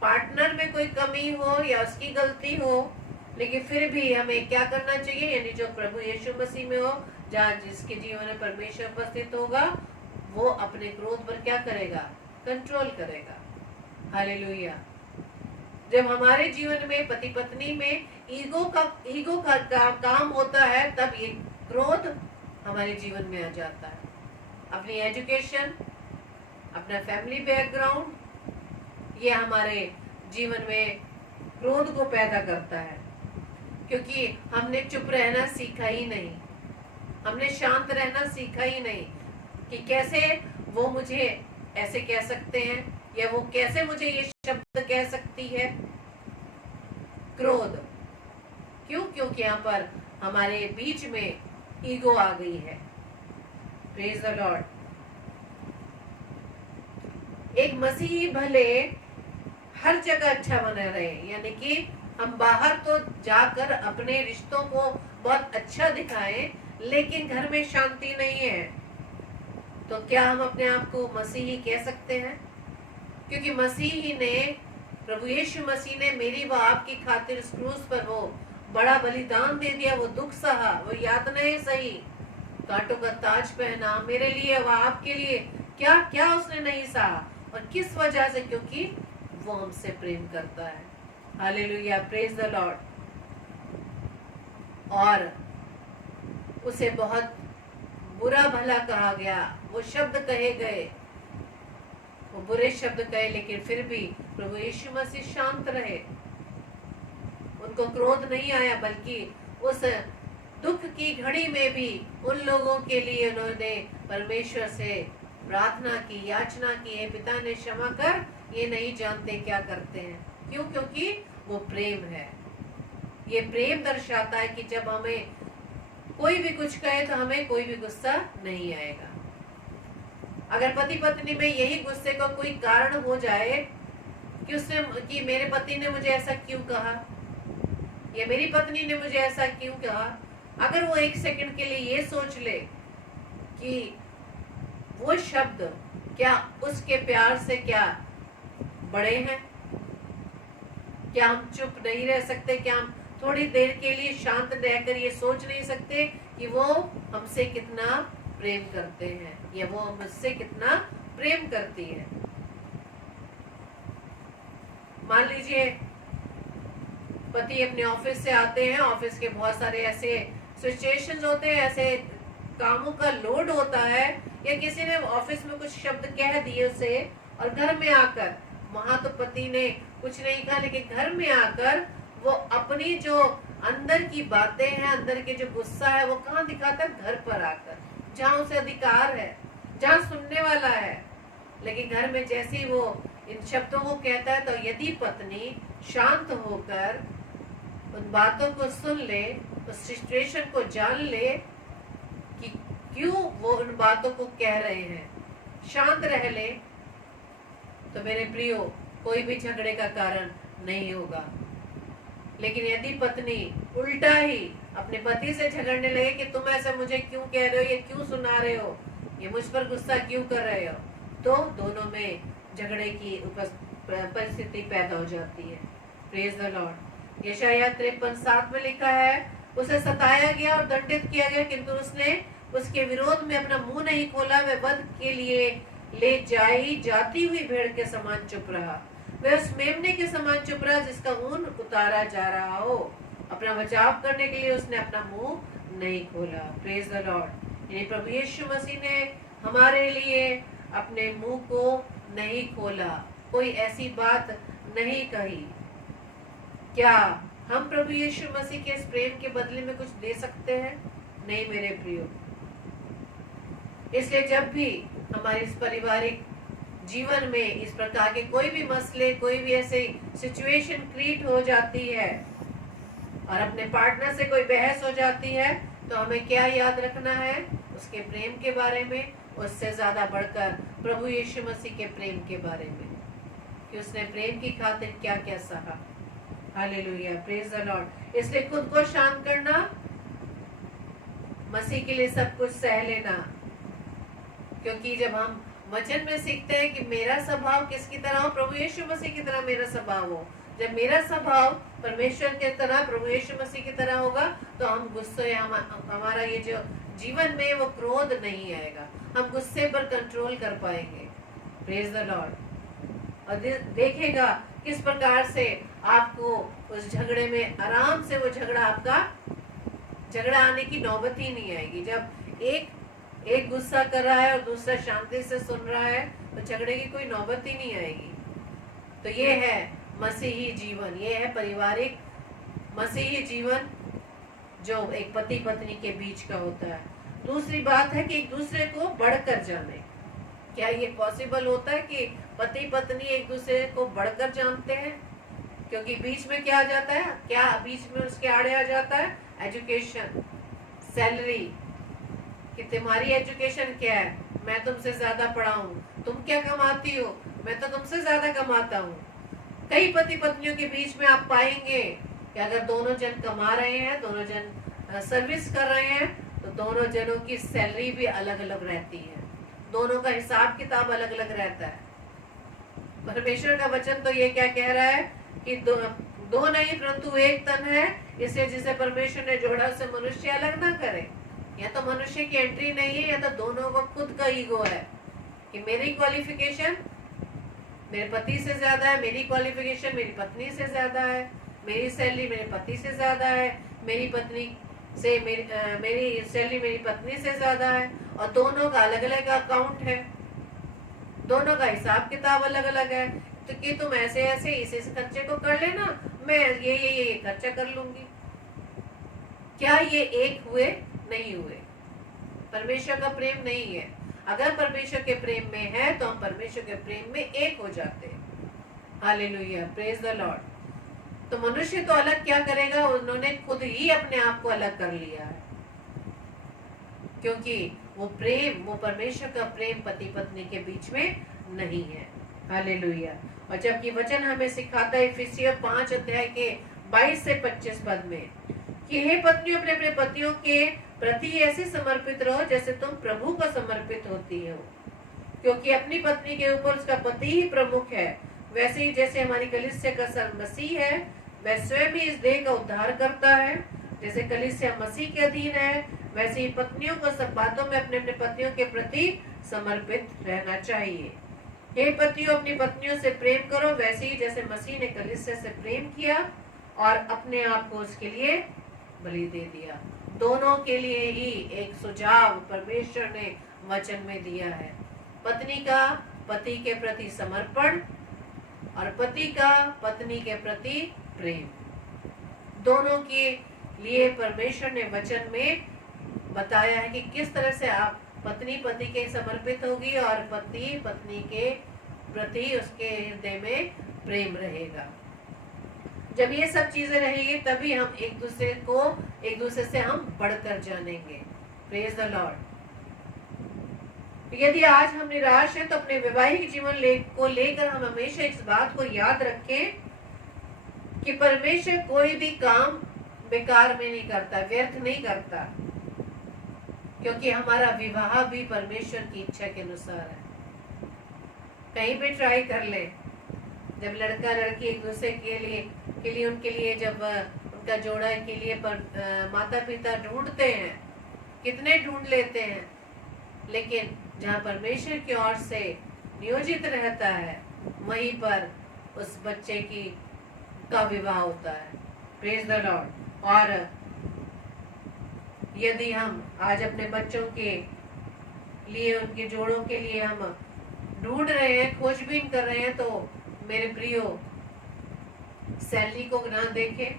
पार्टनर में कोई कमी हो या उसकी गलती हो, लेकिन फिर भी हमें क्या करना चाहिए? यानी जो प्रभु यीशु मसीह में हो, जहाँ जिसके जीवन में परमेश्वर उपस्थित होगा, वो अपने क्रोध पर क्या करेगा? कंट्रोल करेगा। हालेलुया। जब हमारे जीवन में, पति पत्नी में ईगो का काम होता है, तब ये क्रोध हमारे जीवन में आ जाता है। अपनी एजुकेशन, अपना फैमिली बैकग्राउंड, ये हमारे जीवन में क्रोध को पैदा करता है, क्योंकि हमने चुप रहना सीखा ही नहीं, हमने शांत रहना सीखा ही नहीं कि कैसे वो मुझे ऐसे कह सकते हैं, या वो कैसे मुझे ये शब्द कह सकती है। क्रोध क्यों? क्योंकि यहाँ पर हमारे बीच में ईगो आ गई है। Praise the Lord. एक मसीही भले हर जगह अच्छा बने रहे, यानी कि हम बाहर तो जाकर अपने रिश्तों को बहुत अच्छा दिखाएं, लेकिन घर में शांति नहीं है, तो क्या हम अपने आप को मसीही कह सकते हैं? क्योंकि मसीही ने, प्रभु यीशु मसीह ने मेरी व आपकी खातिर उस क्रूस पर वो बड़ा बलिदान दे दिया, वो दुख सहा, वो यातनाएं सही, कांटों का ताज पहना मेरे लिए व आपके लिए। क्या क्या उसने नहीं सहा, और किस वजह से? क्योंकि वो हमसे प्रेम करता है। Hallelujah, praise the Lord. और उसे बहुत बुरा भला कहा गया, वो शब्द कहे गए, वो बुरे शब्द कहे, लेकिन फिर भी प्रभु यीशु मसीह शांत रहे, उनको क्रोध नहीं आया, बल्कि उस दुख की घड़ी में भी उन लोगों के लिए उन्होंने परमेश्वर से प्रार्थना की, याचना की, हे पिता ने क्षमा कर, ये नहीं जानते क्या करते हैं। क्यों? क्योंकि वो प्रेम है। ये प्रेम दर्शाता है कि जब हमें कोई भी कुछ कहे तो हमें कोई भी गुस्सा नहीं आएगा। अगर पति पत्नी में यही गुस्से का कोई कारण हो जाए कि उसने, कि मेरे पति ने मुझे ऐसा क्यों कहा, या मेरी पत्नी ने मुझे ऐसा क्यों कहा, अगर वो एक सेकंड के लिए ये सोच ले कि वो शब्द क्या उसके प्यार से क्या बड़े हैं, क्या हम चुप नहीं रह सकते? क्या हम थोड़ी देर के लिए शांत रहकर ये सोच नहीं सकते कि वो हमसे कितना प्रेम करते हैं, या वो मुझसे कितना प्रेम करती है? मान लीजिए पति अपने ऑफिस से आते हैं, ऑफिस के बहुत सारे ऐसे सिचुएशंस होते हैं, ऐसे कामों का लोड होता है, या किसी ने ऑफिस में कुछ शब्द कह दिए उसे, और घर में आकर, वहां तो पति ने कुछ नहीं कहा, लेकिन घर में आकर वो अपनी जो अंदर की बातें हैं, अंदर के जो गुस्सा है, वो कहाँ दिखाता है? घर पर आकर, जहाँ उसे अधिकार है, जहाँ सुनने वाला है। लेकिन घर में जैसे ही वो इन शब्दों को कहता है, तो यदि पत्नी शांत होकर उन बातों को सुन ले, उस सिचुएशन को जान ले कि क्यों वो उन बातों को कह रहे हैं, शांत रह ले, तो मेरे प्रियो कोई भी झगड़े का कारण नहीं होगा। लेकिन यदि पत्नी उल्टा ही अपने पति से झगड़ने लगे कि तुम ऐसा मुझे क्यों कह रहे हो, ये क्यों सुना रहे हो, ये मुझ पर गुस्सा क्यों कर रहे हो, तो दोनों में झगड़े की परिस्थिति पैदा हो जाती है। Praise the Lord. यशायाह 53:7 में लिखा है, उसे सताया गया और दंडित किया गया, किंतु उसने उसके विरोध में अपना मुंह नहीं खोला। वह वध के लिए ले जाती हुई भेड़ के समान चुप रहा, वह उस मेमने के समान चुप रहा जिसका ऊन उतारा जा रहा हो। अपना बचाव करने के लिए उसने अपना मुंह नहीं खोला। Praise the Lord. यानी प्रभु यीशु मसीह ने हमारे लिए अपने मुंह को नहीं खोला, कोई ऐसी बात नहीं कही। क्या हम प्रभु यीशु मसीह के इस प्रेम के बदले में कुछ दे सकते हैं? नहीं मेरे प्रियो। इसलिए जब भी हमारे इस पारिवारिक जीवन में इस प्रकार के कोई भी मसले, कोई भी ऐसे सिचुएशन क्रिएट हो जाती है और अपने पार्टनर से कोई बहस हो जाती है, तो हमें क्या याद रखना है? उसके प्रेम के बारे में, उससे ज्यादा बढ़कर प्रभु यीशु मसीह के प्रेम के बारे में, कि उसने प्रेम की खातिर क्या क्या सहा। Hallelujah, praise the Lord. इसलिए खुद को शांत करना, मसीह के लिए सब कुछ सह लेना। क्योंकि जब हम वचन में सीखते हैं कि मेरा स्वभाव किसकी तरह हो, प्रभु यीशु मसीह की तरह मेरा स्वभाव हो। जब मेरा स्वभाव परमेश्वर के तरह, प्रभु यीशु मसीह की तरह होगा, तो हम गुस्से, हमारा ये जो जीवन में वो क्रोध नहीं आएगा, हम गुस्से पर कंट्रोल कर पाएंगे। Praise the Lord. और देखेगा किस प्रकार से आपको उस झगड़े में आराम से, वो झगड़ा आने की नौबत ही नहीं आएगी। जब एक गुस्सा कर रहा है और दूसरा शांति से सुन रहा है, तो झगड़े की कोई नौबत ही नहीं आएगी। तो ये है मसीही जीवन, ये है पारिवारिक मसीही जीवन, जो एक पति पत्नी के बीच का होता है। दूसरी बात है कि एक दूसरे को बढ़कर जाने। क्या ये पॉसिबल होता है कि पति पत्नी एक दूसरे को बढ़कर जानते हैं? क्योंकि बीच में क्या आ जाता है, क्या बीच में उसके आड़े आ जाता है? एजुकेशन, सैलरी, कि तुम्हारी एजुकेशन क्या है, मैं तुमसे ज्यादा पढ़ा हूँ, तुम क्या कमाती हो, मैं तो तुमसे ज्यादा कमाता हूँ। कई पति पत्नियों के बीच में आप पाएंगे कि अगर दोनों जन कमा रहे हैं, दोनों जन सर्विस कर रहे हैं, तो दोनों जनों की सैलरी भी अलग अलग रहती है, दोनों का हिसाब किताब अलग अलग रहता है। परमेश्वर का वचन तो ये क्या कह रहा है कि दो नहीं परंतु एक तन है, इसलिए जिसे परमेश्वर ने जोड़ा उसे मनुष्य अलग ना करे। या तो मनुष्य की एंट्री नहीं है, या तो दोनों को खुद का ईगो है कि मेरी क्वालिफिकेशन मेरे पति से ज्यादा है, मेरी क्वालिफिकेशन मेरी पत्नी से ज्यादा है, मेरी सैलरी मेरे पति से ज्यादा है, मेरी पत्नी से मेरी सैलरी मेरी पत्नी से ज्यादा है, और दोनों का अलग अलग अकाउंट है, दोनों का हिसाब किताब अलग अलग है। तो कि तुम ऐसे ऐसे इस खर्चे को कर लेना, मैं ये खर्चा कर लूंगी। क्या ये एक हुए? नहीं हुए। परमेश्वर का प्रेम नहीं है। अगर परमेश्वर के प्रेम में है तो हम परमेश्वर के प्रेम में एक हो जाते हैं। Hallelujah, praise the Lord. तो मनुष्य तो अलग क्या करेगा, उन्होंने खुद ही अपने आप को अलग कर लिया है, क्योंकि वो प्रेम, वो परमेश्वर का प्रेम पति पत्नी के बीच में नहीं है। हालेलुया। और जबकि वचन हमें सिखाता है इफिसियों 5 अध्याय के 22 से 25 पद में कि हे पत्नियों, अपने अपने पतियों के प्रति ऐसे समर्पित रहो जैसे तुम प्रभु को समर्पित होती हो, क्योंकि अपनी पत्नी के ऊपर उसका पति ही प्रमुख है। वैसे ही जैसे हमारी कलीसिया का सर मसीह है, वह स्वयं ही इस देह का उद्धार करता है। जैसे कलीसिया मसीह के अधीन है, वैसे ही पत्नियों को सब बातों में अपने अपने पतियों के प्रति समर्पित रहना चाहिए। हे पतियों, अपनी पत्नियों से प्रेम करो, वैसे ही जैसे मसीह ने कलीसिया से प्रेम किया और अपने आप को उसके लिए बलि दे दिया। दोनों के लिए ही एक सुझाव परमेश्वर ने वचन में दिया है। पत्नी का पति के प्रति समर्पण और पति का पत्नी के प्रति प्रेम, दोनों के लिए परमेश्वर ने वचन में बताया है कि किस तरह से आप पत्नी पति के समर्पित होगी और पति पत्नी के प्रति उसके हृदय में प्रेम रहेगा। जब ये सब चीजें रहेगी तभी हम एक दूसरे से हम बढ़कर जानेंगे। Praise the Lord. यदि आज हम निराश हैं तो अपने वैवाहिक जीवन को लेकर हम हमेशा इस बात को याद रखें कि परमेश्वर कोई भी काम बेकार में नहीं करता, व्यर्थ नहीं करता, क्योंकि हमारा विवाह भी परमेश्वर की इच्छा के अनुसार है। कहीं भी ट्राई कर ले, जब लड़का लड़की एक दूसरे के लिए उनके लिए जब उनका जोड़ा के लिए माता पिता ढूंढते हैं, कितने ढूंढ लेते हैं, लेकिन जहाँ परमेश्वर की ओर से नियोजित रहता है वहीं पर उस बच्चे का विवाह होता है। Praise the Lord. और यदि हम आज अपने बच्चों के लिए, उनके जोड़ों के लिए हम ढूंढ रहे हैं, खोजबीन कर रहे हैं, तो मेरे प्रियो सैलरी को ना देखें,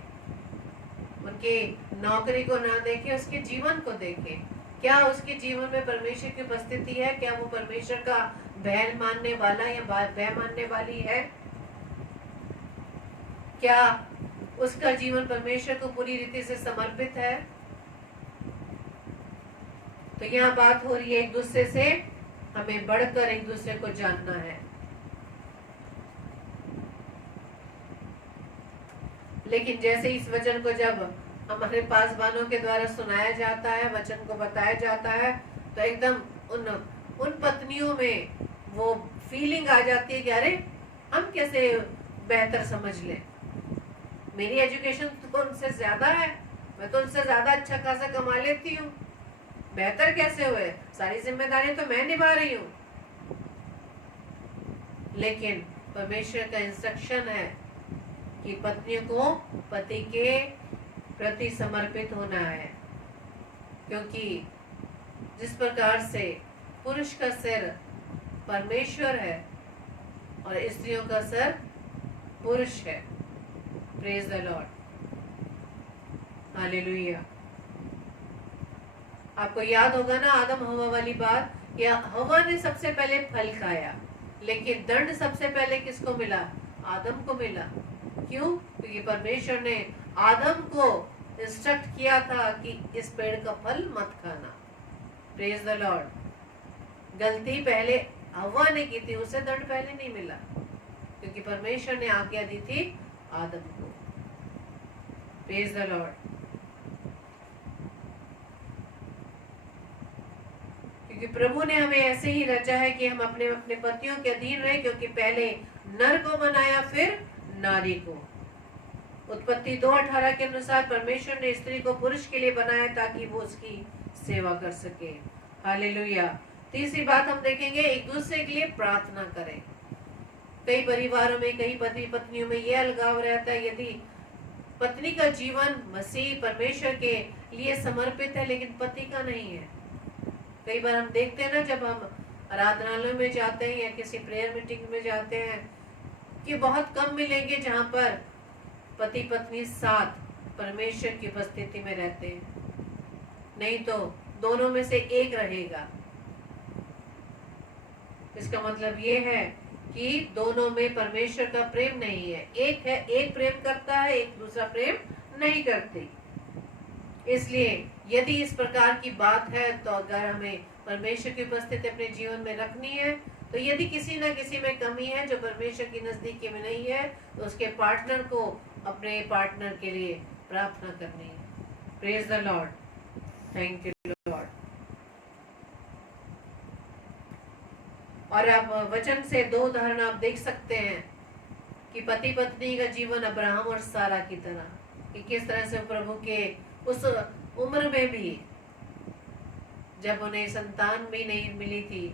उनके नौकरी को ना देखें, उसके जीवन को देखें। क्या उसके जीवन में परमेश्वर की उपस्थिति है? क्या वो परमेश्वर का भय मानने वाला या भय मानने वाली है? क्या उसका जीवन परमेश्वर को पूरी रीति से समर्पित है? तो यहाँ बात हो रही है एक दूसरे से हमें बढ़कर एक दूसरे को जानना है। लेकिन जैसे इस वचन को जब हमारे पासवानों के द्वारा सुनाया जाता है, वचन को बताया जाता है, तो एकदम उन पत्नियों में वो फीलिंग आ जाती है कि अरे हम कैसे बेहतर समझ लें, मेरी एजुकेशन तो उनसे ज्यादा है, मैं तो उनसे ज्यादा अच्छा खासा कमा लेती हूँ, बेहतर कैसे हुए, सारी जिम्मेदारी तो मैं निभा रही हूँ। लेकिन परमेश्वर का इंस्ट्रक्शन है कि पत्नियों को पति के प्रति समर्पित होना है, क्योंकि जिस प्रकार से पुरुष का सिर परमेश्वर है और स्त्रियों का सिर पुरुष है। Praise the Lord, hallelujah. आपको याद होगा ना आदम हवा वाली बात, या हवा ने सबसे पहले फल खाया, लेकिन दंड सबसे पहले किसको मिला? आदम को मिला। क्यों? क्योंकि परमेश्वर ने आदम को इंस्ट्रक्ट किया था कि इस पेड़ का फल मत खाना। Praise the Lord. गलती पहले हवा ने की थी, उसे दंड पहले नहीं मिला, क्योंकि परमेश्वर ने आज्ञा दी थी आदम को। Praise the Lord. क्योंकि प्रभु ने हमें ऐसे ही रचा है कि हम अपने अपने पतियों के अधीन रहे, क्योंकि पहले नर को बनाया फिर नारी को। उत्पत्ति 2:18 के अनुसार परमेश्वर ने स्त्री को पुरुष के लिए बनाया ताकि वो उसकी सेवा कर सके। हालेलुया। तीसरी बात हम देखेंगे, एक दूसरे के लिए प्रार्थना करें। कई परिवारों में, कई पति पत्नियों में यह अलगाव रहता है, यदि पत्नी का जीवन मसीह परमेश्वर के लिए समर्पित है लेकिन पति का नहीं है। कई बार हम देखते हैं ना, जब हम आराधनालय में जाते हैं या किसी प्रेयर मीटिंग में जाते हैं, कि बहुत कम मिलेंगे जहां पर पति पत्नी साथ परमेश्वर की उपस्थिति में रहते हैं, नहीं तो दोनों में से एक रहेगा। इसका मतलब ये है कि दोनों में परमेश्वर का प्रेम नहीं है। एक है, एक प्रेम करता है, एक दूसरा प्रेम नहीं करती। इसलिए यदि इस प्रकार की बात है, तो अगर हमें परमेश्वर की उपस्थिति अपने जीवन में रखनी है, तो यदि किसी न किसी में कमी है जो परमेश्वर की नजदीकी में नहीं है, तो उसके पार्टनर को अपने पार्टनर के लिए प्रार्थना करनी है। Praise the Lord, thank you Lord. और आप वचन से 2 उदाहरण आप देख सकते हैं कि पति पत्नी का जीवन अब्राहम और सारा की तरह, कि किस तरह से प्रभु के उस उम्र में भी, जब उन्हें संतान भी नहीं मिली थी,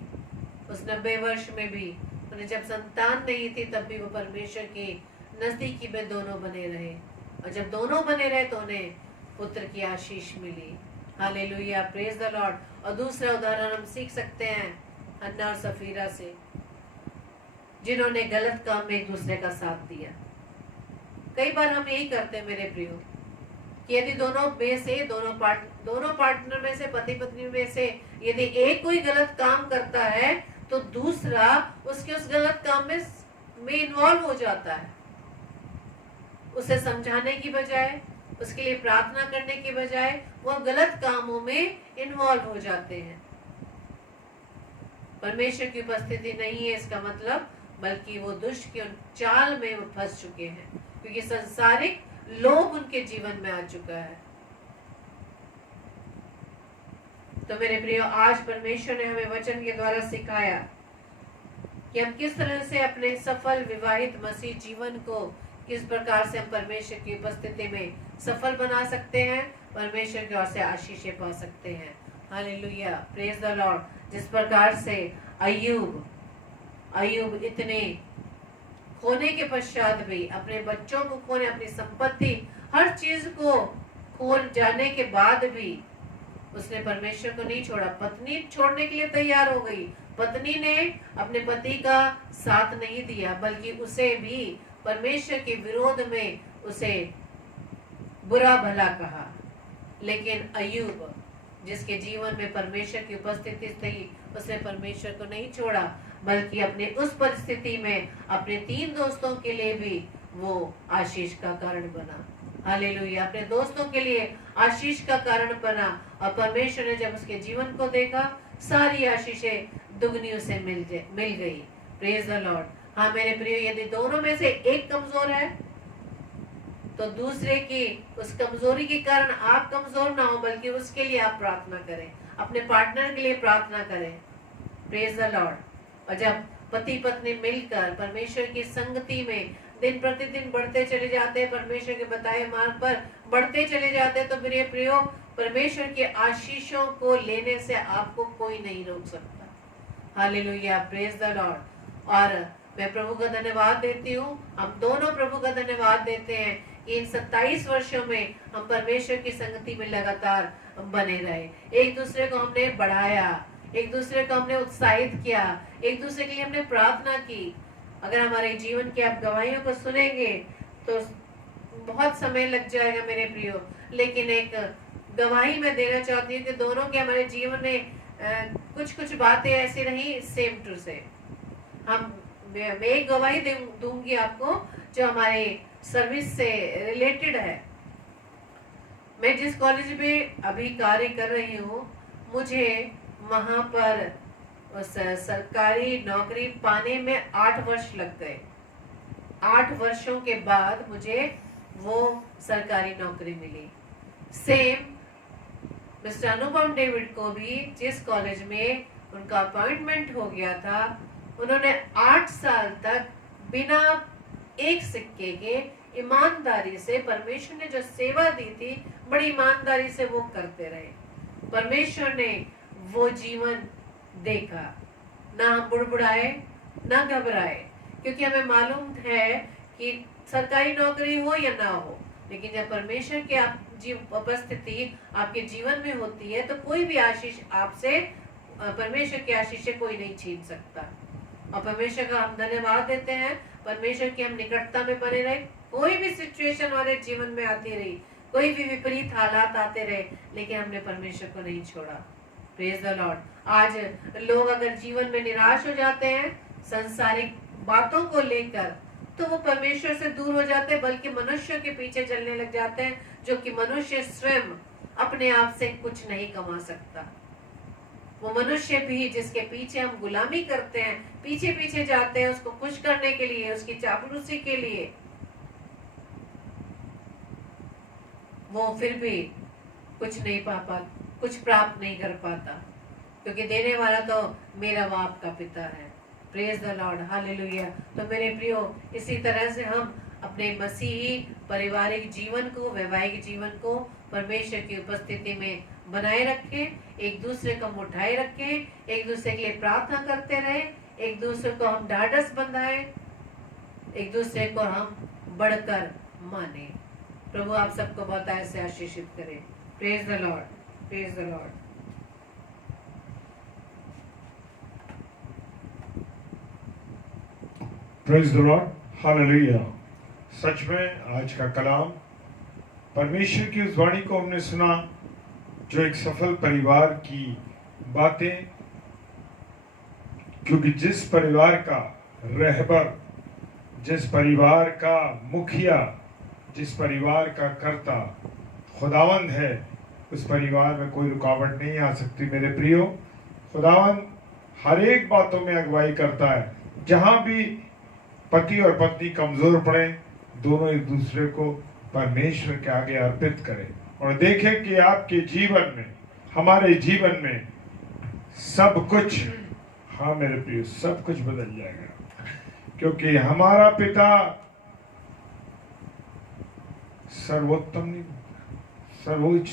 उस 90 वर्ष में भी उन्हें जब संतान नहीं थी, तब भी वो परमेश्वर की नजदीकी में दोनों बने रहे, और जब दोनों बने रहे तो उन्हें पुत्र की आशीष मिली। Hallelujah, praise the Lord. और दूसरा उदाहरण हम सीख सकते हैं हन्ना और सफीरा से, जिन्होंने गलत काम में एक दूसरे का साथ दिया। कई बार हम यही करते हैं मेरे प्रियो, कि यदि दोनों में से दोनों पार्टनर में से, पति पत्नी में से यदि एक कोई गलत काम करता है, तो दूसरा उसके उस गलत काम में इन्वॉल्व हो जाता है। उसे समझाने की बजाय, उसके लिए प्रार्थना करने की बजाय, वो गलत कामों में इन्वॉल्व हो जाते हैं। परमेश्वर की उपस्थिति नहीं है इसका मतलब, बल्कि वो दुष्ट की उन चाल में वो फंस चुके हैं, क्योंकि संसारिक लोभ उनके जीवन में आ चुका है। तो मेरे प्रियो, आज परमेश्वर ने हमें वचन के द्वारा सिखाया कि हम किस तरह से अपने सफल विवाहित मसीह जीवन को, किस प्रकार से हम परमेश्वर की उपस्थिति में सफल बना सकते हैं, परमेश्वर की ओर से आशीषें पा सकते हैं। Hallelujah, praise the Lord. जिस प्रकार से अय्यूब इतने खोने के पश्चात भी, अपने बच्चों को खोने, अपनी संपत्ति, हर चीज को खो जाने के बाद भी उसने परमेश्वर को नहीं छोड़ा। पत्नी छोड़ने के लिए तैयार हो गई, पत्नी ने अपने पति का साथ नहीं दिया, बल्कि उसे भी परमेश्वर के विरोध में उसे बुरा भला कहा। लेकिन अय्यूब, जिसके जीवन में परमेश्वर की उपस्थिति थी, उसने परमेश्वर को नहीं छोड़ा, बल्कि अपने उस परिस्थिति में अपने 3 दोस्तों के लिए भी वो आशीष का कारण बना। हालेलुया। अपने दोस्तों के लिए आशीष का कारण बना और परमेश्वर ने जब उसके जीवन को देखा, सारी आशीषें दुगनी उसे मिल गई। Praise the Lord. हाँ मेरे प्रिय, यदि दोनों में से एक कमजोर है तो दूसरे की उस कमजोरी के कारण आप कमजोर ना हो, बल्कि उसके लिए आप प्रार्थना करें, अपने पार्टनर के लिए प्रार्थना करें। Praise the Lord. और जब पति पत्नी मिलकर परमेश्वर की संगति में दिन प्रतिदिन बढ़ते चले जाते हैं, परमेश्वर के बताए मार्ग पर बढ़ते चले जाते हैं, तो मेरे प्रियो, परमेश्वर के आशीषों को लेने से आपको कोई नहीं रोक सकता। हालेलुया। Praise the Lord. और मैं प्रभु का धन्यवाद देती हूँ, हम दोनों प्रभु का धन्यवाद देते हैं कि इन 27 वर्षों में हम परमेश्वर की संगति में लगातार बने रहे। एक दूसरे को हमने बढ़ाया, एक दूसरे को हमने उत्साहित किया, एक दूसरे के लिए हमने प्रार्थना की। अगर हमारे जीवन की आप गवाहियों को सुनेंगे तो बहुत समय लग जाएगा मेरे प्रियो, लेकिन एक गवाही मैं देना चाहती हूँ कि दोनों के हमारे जीवन में कुछ कुछ बातें ऐसी रही सेम टू सेम। मैं एक गवाही दूंगी आपको जो हमारे सर्विस से रिलेटेड है। मैं जिस कॉलेज में अभी कार्य कर रही हूँ, मुझे वहां पर सरकारी नौकरी पाने में 8 वर्ष लग गए। 8 वर्षों के बाद मुझे वो सरकारी नौकरी मिली। सेम मिस्टर अनुपम डेविड को भी जिस कॉलेज में उनका अपॉइंटमेंट हो गया था, उन्होंने 8 साल तक बिना एक सिक्के के ईमानदारी से परमेश्वर ने जो सेवा दी थी, बड़ी ईमानदारी से वो करते रहे। परमेश्वर ने वो जीवन देखा, ना हम बुड़बुड़ाए ना घबराए, क्योंकि हमें मालूम है कि सरकारी नौकरी हो या ना हो, लेकिन जब परमेश्वर की उपस्थिति आपके जीवन में होती है तो कोई भी आशीष आपसे, परमेश्वर की आशीष से कोई नहीं छीन सकता। और परमेश्वर का हम धन्यवाद देते हैं, परमेश्वर की हम निकटता में बने रहे। कोई भी सिचुएशन हमारे जीवन में आती रही, कोई भी विपरीत हालात आते रहे, लेकिन हमने परमेश्वर को नहीं छोड़ा। Praise the Lord. आज लोग अगर जीवन में निराश हो जाते हैं संसारिक बातों को लेकर, तो वो परमेश्वर से दूर हो जाते हैं, बल्कि मनुष्य के पीछे चलने लग जाते हैं, जो कि मनुष्य स्वयं अपने आप से कुछ नहीं कमा सकता। वो मनुष्य भी जिसके पीछे हम गुलामी करते हैं, पीछे पीछे जाते हैं उसको खुश करने के लिए, उसकी चापलूसी के लिए, वो फिर भी कुछ नहीं पाता, कुछ प्राप्त नहीं कर पाता, क्योंकि देने वाला तो मेरा बाप का पिता है। Praise the Lord. हालेलुया। तो मेरे प्रियो, इसी तरह से हम अपने मसीही पारिवारिक जीवन को, वैवाहिक जीवन को परमेश्वर की उपस्थिति में बनाए रखें, एक दूसरे को हम उठाए रखें, एक दूसरे के लिए प्रार्थना करते रहे, एक दूसरे को हम ढाढ़स बंधाए, एक दूसरे को हम बढ़कर माने। प्रभु आप सबको बहुत ऐसे आशीषित करे। Praise the Lord. Praise the Lord. Praise the Lord. Hallelujah. सच में आज का कलाम, परमेश्वर की उस वाणी को हमने सुना जो एक सफल परिवार की बातें, क्योंकि जिस परिवार का रहबर, जिस परिवार का मुखिया, जिस परिवार का कर्ता खुदावंद है, उस परिवार में कोई रुकावट नहीं आ सकती। मेरे प्रियो, खुदावंद हर एक बातों में अगुवाई करता है। जहां भी पति और पत्नी कमजोर पड़े, दोनों एक दूसरे को परमेश्वर के आगे अर्पित करें और देखें कि आपके जीवन में, हमारे जीवन में सब कुछ, हाँ मेरे प्रिय, सब कुछ बदल जाएगा, क्योंकि हमारा पिता सर्वोत्तम नहीं,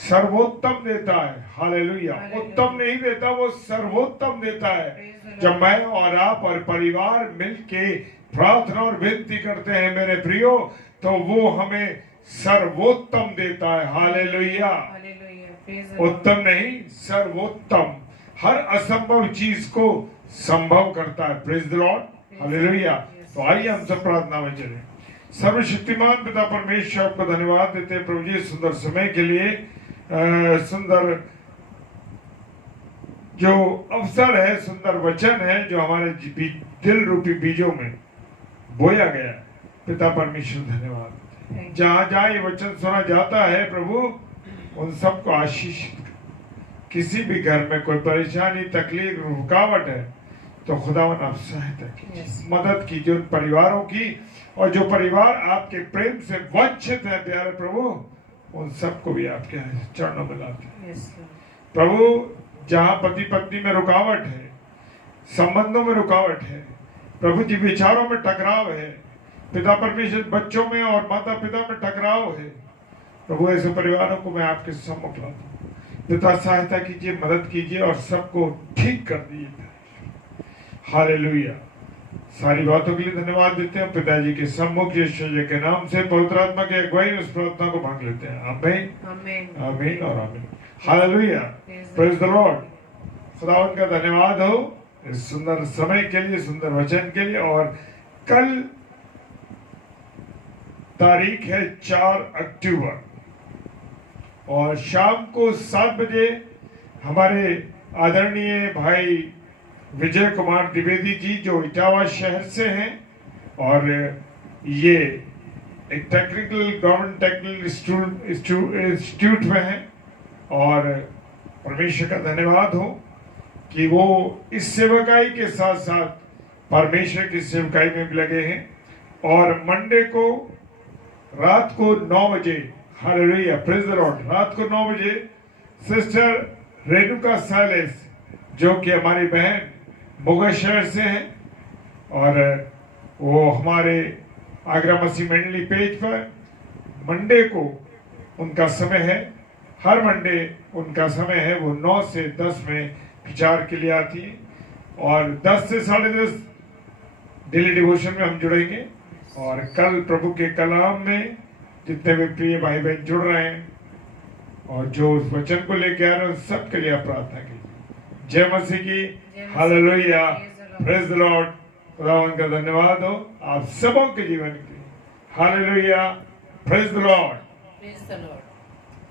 सर्वोत्तम देता है। हालेलुया। उत्तम नहीं देता, वो सर्वोत्तम देता है। जब मैं और आप और परिवार मिलके प्रार्थना और विनती करते हैं मेरे प्रियो, तो वो हमें सर्वोत्तम देता है। हालेलुया। उत्तम नहीं, सर्वोत्तम, हर असंभव चीज को संभव करता है। Praise the Lord. हालेलुया। तो आइए हम सब प्रार्थना में चलें। सर्वशक्तिमान पिता परमेश्वर, आपको धन्यवाद देते हैं प्रभु जी सुंदर समय के लिए, सुंदर जो अवसर है, सुंदर वचन है जो हमारे दिल रूपी बीजों में बोया गया। पिता परमेश्वर धन्यवाद। Thank you. जहाँ जहाँ ये वचन सुना जाता है प्रभु, उन सबको आशीषित कर। किसी भी घर में कोई परेशानी, तकलीफ, रुकावट है तो खुदावन आप सहायता कीजिए, Yes. मदद कीजिए उन परिवारों की, और जो परिवार आपके प्रेम से वंचित है प्यारे प्रभु, उन सबको भी आपके चरणों में लाते हैं। Yes, Lord. प्रभु जहाँ पति पत्नी में रुकावट है, संबंधों में रुकावट है, प्रभु जी विचारों में टकराव है, पिता परमेश्वर बच्चों में और माता पिता में टकराव है, प्रभु ऐसे परिवारों को मैं आपके सम्मुख लाता हूँ। पिता सहायता कीजिए, मदद कीजिए और सबको ठीक कर दीजिए। हालेलुया। सारी बातों के लिए धन्यवाद देते हैं पिताजी के सम्मुख यीशु जी के नाम से, पवित्र आत्मा की अगुवाई उस प्रार्थना को मांग लेते हैं। आमीन, Amen. आमीन और आमीन। Hallelujah, praise the Lord. खुदावंद का धन्यवाद हो इस सुंदर समय के लिए, सुंदर वचन के लिए। और कल तारीख है 4 अक्टूबर और शाम को 7 बजे हमारे आदरणीय भाई विजय कुमार द्विवेदी जी जो इटावा शहर से हैं, और ये एक गवर्नमेंट टेक्निकल इंस्टीट्यूट में हैं, और परमेश्वर का धन्यवाद हो कि वो इस सेवकाई के साथ साथ परमेश्वर की सेवकाई में भी लगे हैं। और मंडे को रात को 9 बजे, हालेलुया, प्रेज द लॉर्ड, रात को 9 बजे सिस्टर रेणुका साइलेस जो कि हमारी बहन मोगा शहर से हैं, और वो हमारे आगरा मसीह मंडली पेज पर मंडे को उनका समय है, हर मंडे उनका समय है, वो 9 से 10 में प्रचार के लिए आती है, और 10 से 10:30 डेली डिवोशन में हम जुड़ेंगे। और कल प्रभु के कलाम में जितने भी प्रिय भाई बहन जुड़ रहे हैं और जो उस वचन को लेके आ रहे हैं, सबके लिए आप प्रार्थना कीजिए। जय मसीह की, हालेलुया, प्रेज द लॉर्ड। खुदावंद का धन्यवाद हो आप सबों के जीवन के लिए। Hallelujah, praise the Lord. Praise the Lord.